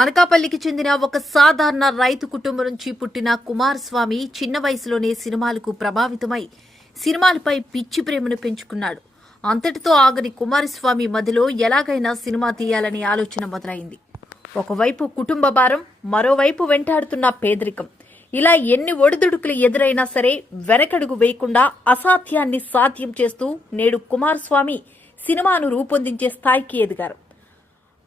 అనకాపల్లికి చెందిన ఒక సాధారణ రైతు కుటుంబం నుంచి పుట్టిన కుమారస్వామి చిన్న వయసులోనే సినిమాలకు ప్రభావితమై సినిమాలపై పిచ్చి ప్రేమను పెంచుకున్నాడు. అంతటితో ఆగని కుమారస్వామి మధ్యలో ఎలాగైనా సినిమా తీయాలనే ఆలోచన మొదలైంది. ఒకవైపు కుటుంబ భారం మరోవైపు వెంటాడుతున్న పేదరికం. ఇలా ఎన్ని ఒడిదుడుకులు ఎదురైనా సరే వెనకడుగు వేయకుండా అసాధ్యాన్ని సాధ్యం చేస్తూ నేడు కుమారస్వామి సినిమాను రూపొందించే స్థాయికి ఎదిగారు.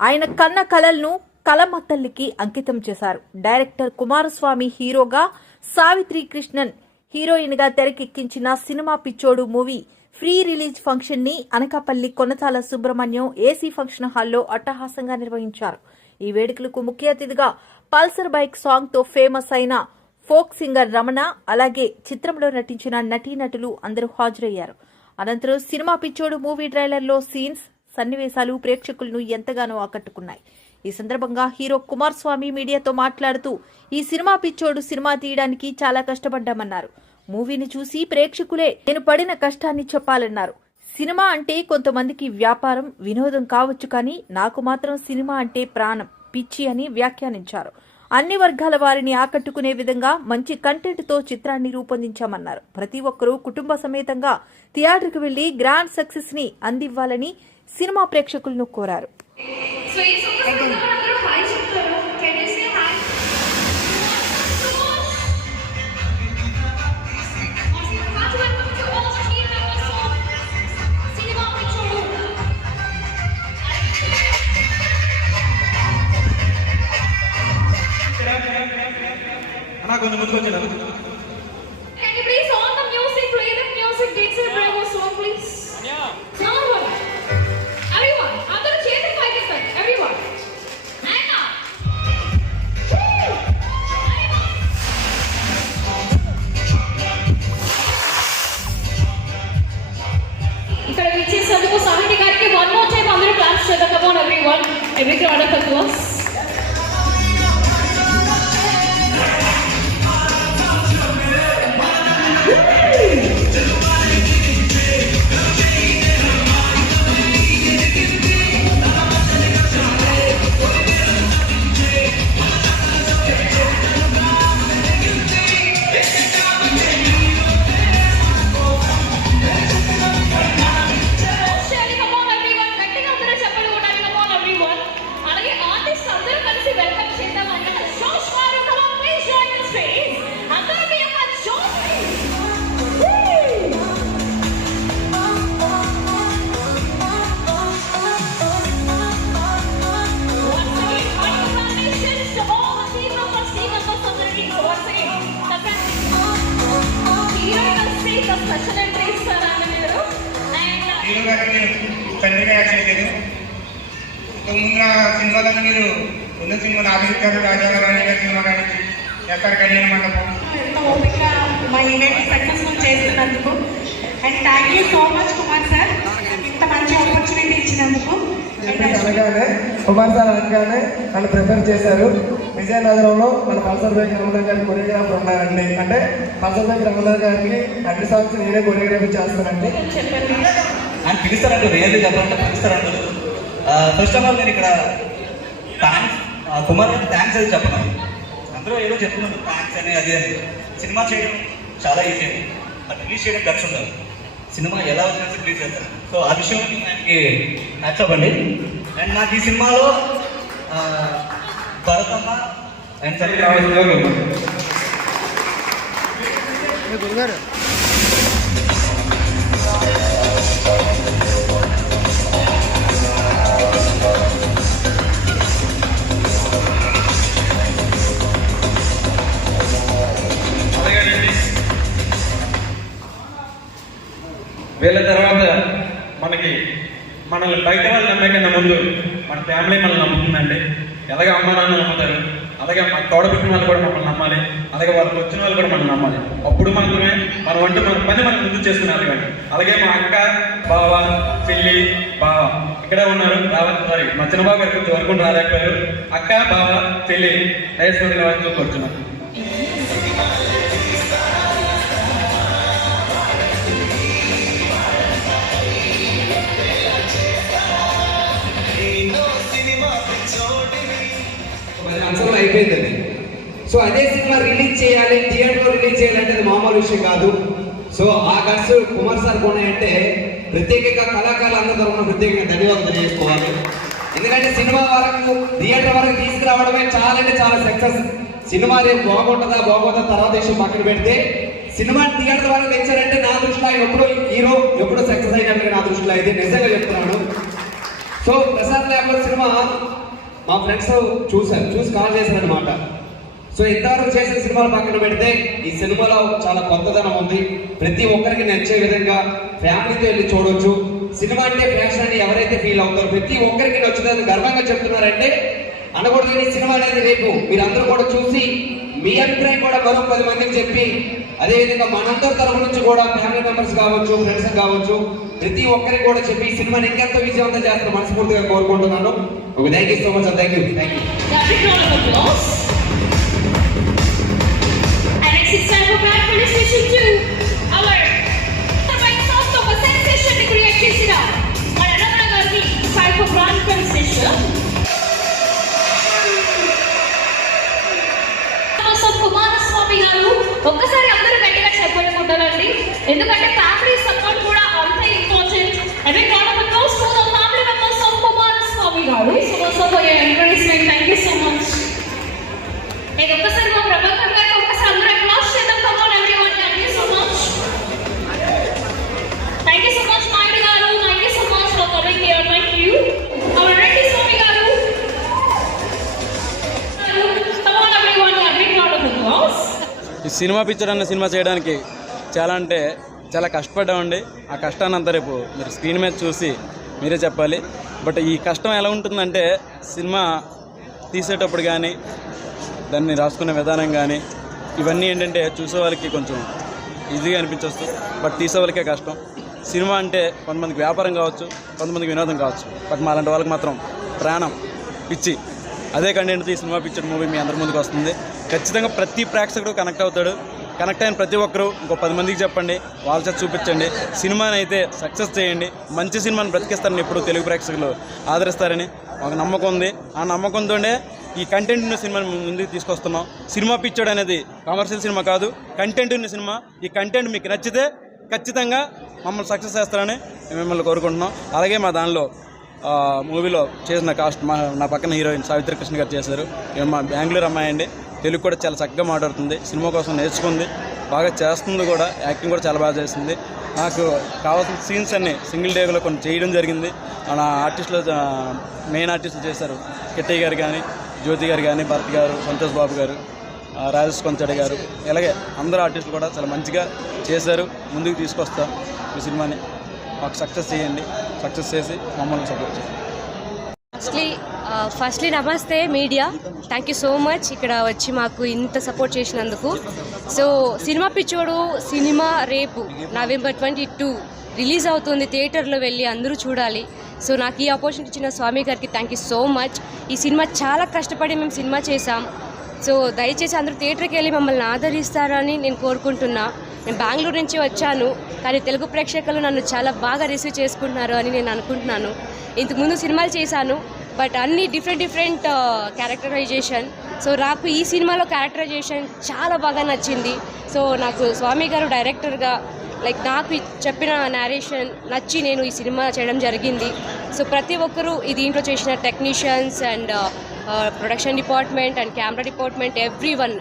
ఆయన కన్న కలలను కలమత్తల్లికి అంకితం చేశారు. డైరెక్టర్ కుమారస్వామి హీరోగా సావిత్రి కృష్ణన్ హీరోయిన్గా తెరకెక్కించిన సినిమా పిచ్చోడు మూవీ ఫ్రీ రిలీజ్ ఫంక్షన్ని అనకాపల్లి కొనతాల సుబ్రహ్మణ్యం ఏసీ ఫంక్షన్ హాల్లో అట్టహాసంగా నిర్వహించారు. ఈ వేడుకలకు ముఖ్య అతిథిగా పల్సర్ బైక్ సాంగ్తో ఫేమస్ అయిన ఫోక్ సింగర్ రమణ అలాగే చిత్రంలో నటించిన నటీనటులు అందరూ హాజరయ్యారు. అనంతరం సినిమా పిచ్చోడు మూవీ ట్రైలర్లో సీన్స్ సన్నివేశాలు ప్రేక్షకులను ఎంతగానో ఆకట్టుకున్నాయి. ఈ సందర్భంగా హీరో కుమార్ స్వామి మీడియాతో మాట్లాడుతూ ఈ సినిమా పిచ్చోడు సినిమా తీయడానికి చాలా కష్టపడ్డామన్నారు. మూవీని చూసి ప్రేక్షకులే నేను పడిన కష్టాన్ని చెప్పాలన్నారు. సినిమా అంటే కొంతమందికి వ్యాపారం వినోదం కావచ్చు కానీ నాకు మాత్రం సినిమా అంటే ప్రాణం పిచ్చి అని వ్యాఖ్యానించారు. అన్ని వర్గాల వారిని ఆకట్టుకునే విధంగా మంచి కంటెంట్తో చిత్రాన్ని రూపొందించామన్నారు. ప్రతి ఒక్కరూ కుటుంబ సమేతంగా థియేటర్కి వెళ్ళి గ్రాండ్ సక్సెస్ని అందివ్వాలని సినిమా ప్రేక్షకులను కోరారు. అన్నా కొంచెం ముందుకు వచ్చిన Can you please on the music, play the music, Dixie Bravo song, please? Someone. Everyone. అందరూ చేతులు పైకెత్తండి. Everyone. Anna. Woo. ఇక్కడ విచ్చేసేందుకు సాహితి గారికి వన్ మోర్ టైం అందరూ క్లాస్ చేద్దాం come on everyone every crowd of us ముందు సినిమాలను మీరు ముందు సినిమా ఆవిష్కారు రాజారాణి గారి సినిమా కానీ ఎక్కడ కళ్యాణ మండపం? ఎంతో ఓపిక మా ఈవెంట్ సక్సెస్ఫుల్ చేస్తున్నందుకు and thank you so much Kumar sir ఇంత మంచి ఆపర్చునిటీ ఇచ్చినందుకు. అనగానే కుమార్ సార్ అనగానే నన్ను ప్రిఫర్ చేశారు. విజయనగరంలో మన పల్సర్ బైక్ రమణ గారి కొరియోగ్రాఫర్ ఉన్నారండి. అంటే పల్సర్ బైక్ రమణ గారికి అన్ని సాంగ్స్ నేనే కొరియోగ్రఫీ చేస్తానండి. చెప్పండి. ఆయన పిలుస్తారంటారు రియల్లీ చెప్పాలంటే పిలుస్తారంటారు. ఫస్ట్ ఆఫ్ ఆల్ నేను ఇక్కడ కుమార్ గారికి థ్యాంక్స్ అది చెప్పను అందరూ ఏదో చెప్తున్నారు థ్యాంక్స్ అని అది అని. సినిమా చేయడం చాలా ఈజీ అండి బట్ రిలీజ్ చేయడం ఖర్చు ఉండదు. సినిమా ఎలా వచ్చినా రిలీజ్ చేస్తారు. సో ఆ విషయం ఆయనకి హ్యాట్స్ అండి అండ్ నాకు ఈ సినిమాలో ఆ, భరతమ్మ అండ్ సరే మనల్ని బయట వాళ్ళు నమ్మే కన్నా ముందు మన ఫ్యామిలీ మనల్ని నమ్ముతుందండి. ఎలాగే అమ్మ నాన్న నమ్ముతారు అలాగే మన తోడబుట్టిన వాళ్ళు కూడా మమ్మల్ని నమ్మాలి అలాగే వాళ్ళకి వచ్చిన వాళ్ళు కూడా మనం నమ్మాలి. అప్పుడు మాత్రమే మన వంట మన పని మనం ముందు చేసుకున్నారు కానీ అలాగే మా అక్క బావ చెల్లి బావ ఇక్కడే ఉన్నారు రావాలి సారీ మా చిన్నబాబు గారికి కొంచెం వరకు రాలేకపోయారు. అక్క బావ చెల్లి దయచేసి వారికి కూర్చున్నాను పది అయిపోయింది అది. సో అదే సినిమా రిలీజ్ చేయాలి థియేటర్లో రిలీజ్ చేయాలంటే అది మామూలు విషయం కాదు. సో ఆ ఖర్చు కుమార్ సార్ కొన్నాయంటే ప్రత్యేకంగా కళాకారులు తరఫున ప్రత్యేకంగా ధన్యవాదాలు తెలియజేసుకోవాలి. ఎందుకంటే సినిమా వరకు థియేటర్ వరకు తీసుకురావడమే చాలా అంటే చాలా సక్సెస్ సినిమా రేపు బాగుంటుందా బాగోదా తర్వాత విషయం పక్కన పెడితే సినిమా థియేటర్ వరకు తెచ్చారంటే నా దృష్టిలో ఆయన ఎప్పుడో హీరో ఎప్పుడో సక్సెస్ అయినట్టుగా నా దృష్టిలో అయితే నిజంగా చెప్తున్నాను. సో ప్రసాద్ ల్యాబ్లో సినిమా మా ఫ్రెండ్స్ చూశారు చూసి కాల్ చేశారనమాట సో ఇంతవరకు చేసిన సినిమాలు పక్కన పెడితే ఈ సినిమాలో చాలా కొత్తదనం ఉంది. ప్రతి ఒక్కరికి నచ్చే విధంగా ఫ్యామిలీతో వెళ్ళి చూడొచ్చు. సినిమా అంటే ఫ్యాషన్ అని ఎవరైతే ఫీల్ అవుతారో ప్రతి ఒక్కరికి నచ్చుతుందని గర్వంగా చెప్తున్నారంటే అనకూడదు కానీ సినిమా అనేది రేపు మీరందరూ కూడా చూసి మీ అభిప్రాయం కూడా మరో పది మందికి చెప్పి అదేవిధంగా మనందరి తరఫు నుంచి కూడా ఫ్యామిలీ మెంబర్స్ కావచ్చు ఫ్రెండ్స్ కావచ్చు ప్రతి ఒక్కరికి కూడా చెప్పి సినిమాని ఇంకెంత విజయవంతం చేస్తారు మనస్ఫూర్తిగా కోరుకుంటున్నాను. Okay, thank you so much and thank you. Thank you. Now, big round of applause. And next it's time for Brad Police Station 2. ఈ సినిమా పిక్చర్ అన్న సినిమా చేయడానికి చాలా అంటే చాలా కష్టపడ్డామండి. ఆ కష్టాన్ని అంతా రేపు మీరు స్క్రీన్ మీద చూసి మీరే చెప్పాలి. బట్ ఈ కష్టం ఎలా ఉంటుందంటే సినిమా తీసేటప్పుడు కానీ దాన్ని రాసుకునే విధానం కానీ ఇవన్నీ ఏంటంటే చూసే వాళ్ళకి కొంచెం ఈజీగా అనిపించవచ్చు బట్ తీసే వాళ్ళకే కష్టం. సినిమా అంటే కొంతమందికి వ్యాపారం కావచ్చు కొంతమందికి వినోదం కావచ్చు. బట్ మా అలాంటి వాళ్ళకి మాత్రం ప్రాణం పిచ్చి. అదే కంటెంట్తో ఈ సినిమా పిక్చర్ మూవీ మీ అందరి ముందుకు వస్తుంది. ఖచ్చితంగా ప్రతి ప్రేక్షకుడు కనెక్ట్ అవుతాడు. కనెక్ట్ అయిన ప్రతి ఒక్కరూ ఇంకో పది మందికి చెప్పండి వాళ్ళ చేత చూపించండి. సినిమాని అయితే సక్సెస్ చేయండి. మంచి సినిమాని బ్రతికిస్తారని ఎప్పుడు తెలుగు ప్రేక్షకులు ఆదరిస్తారని ఒక నమ్మకం ఉంది. ఆ నమ్మకంతోనే ఈ కంటెంట్ ఉన్న సినిమాని ముందుకు తీసుకొస్తున్నాం. సినిమా పిక్చర్ అనేది కమర్షియల్ సినిమా కాదు. కంటెంట్ ఉన్న సినిమా. ఈ కంటెంట్ మీకు నచ్చితే ఖచ్చితంగా మమ్మల్ని సక్సెస్ చేస్తారని మేము మిమ్మల్ని కోరుకుంటున్నాం. అలాగే మా దానిలో మూవీలో చేసిన కాస్ట్ మా నా పక్కన హీరోయిన్ సావిత్రి కృష్ణ గారు చేశారు. మా బెంగళూరు అమ్మాయి అండి. తెలుగు కూడా చాలా చక్కగా మాట్లాడుతుంది. సినిమా కోసం నేర్చుకుంది. బాగా చేస్తుంది కూడా. యాక్టింగ్ కూడా చాలా బాగా చేసింది. నాకు కావాల్సిన సీన్స్ అన్ని సింగిల్ డేలో కొన్ని చేయడం జరిగింది. మన ఆర్టిస్టులు మెయిన్ ఆర్టిస్టులు చేశారు. కిట్టయ్య గారు కానీ జ్యోతి గారు కానీ భరత్ గారు సంతోష్ బాబు గారు రాజేష్ కొంచడి గారు ఇలాగే అందరు ఆర్టిస్టులు కూడా చాలా మంచిగా చేశారు. ముందుకు తీసుకొస్తాం ఈ సినిమాని. మాకు సక్సెస్ చేయండి. సక్సెస్ చేసి మమ్మల్ని సపోర్ట్ చేయండి. ఫస్ట్లీ నమస్తే media thank you so much ఇక్కడ వచ్చి మాకు ఇంత సపోర్ట్ చేసినందుకు. సో సినిమా పిచ్చోడు సినిమా రేపు నవంబర్ ట్వంటీ టూ రిలీజ్ అవుతుంది. థియేటర్లో వెళ్ళి అందరూ చూడాలి. సో నాకు ఈ ఆపర్చునిటీ ఇచ్చిన స్వామి గారికి థ్యాంక్ యూ సో మచ్ ఈ సినిమా చాలా కష్టపడి మేము సినిమా చేసాం సో దయచేసి అందరూ థియేటర్కి వెళ్ళి మమ్మల్ని ఆదరిస్తారని నేను కోరుకుంటున్నా. నేను బెంగళూరు నుంచి వచ్చాను. కానీ తెలుగు ప్రేక్షకులు నన్ను చాలా బాగా రిసీవ్ చేసుకుంటున్నారు అని నేను అనుకుంటున్నాను. ఇంతకుముందు సినిమాలు చేశాను. బట్ అన్ని డిఫరెంట్ డిఫరెంట్ క్యారెక్టరైజేషన్ సో నాకు ఈ సినిమాలో క్యారెక్టరైజేషన్ చాలా బాగా నచ్చింది. సో నాకు స్వామి గారు డైరెక్టర్గా లైక్ నాకు చెప్పిన నేరేషన్ నచ్చి నేను ఈ సినిమా చేయడం జరిగింది. సో ప్రతి ఒక్కరూ ఈ దీంట్లో చేసిన technicians and production department and camera department every one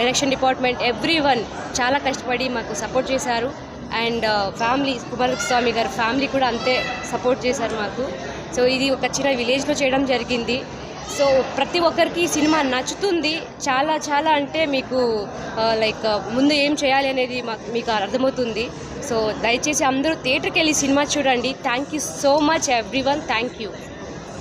direction department every one చాలా కష్టపడి మాకు సపోర్ట్ చేశారు. అండ్ ఫ్యామిలీ కుమారస్వామి గారి ఫ్యామిలీ కూడా అంతే సపోర్ట్ చేశారు మాకు. సో ఇది ఒక చిన్న విలేజ్లో చేయడం జరిగింది. సో ప్రతి ఒక్కరికి సినిమా నచ్చుతుంది. చాలా చాలా అంటే మీకు లైక్ ముందు ఏం చేయాలి అనేది మాకు మీకు అర్థమవుతుంది. సో దయచేసి అందరూ థియేటర్కి వెళ్ళి సినిమా చూడండి. Thank you so much every one thank you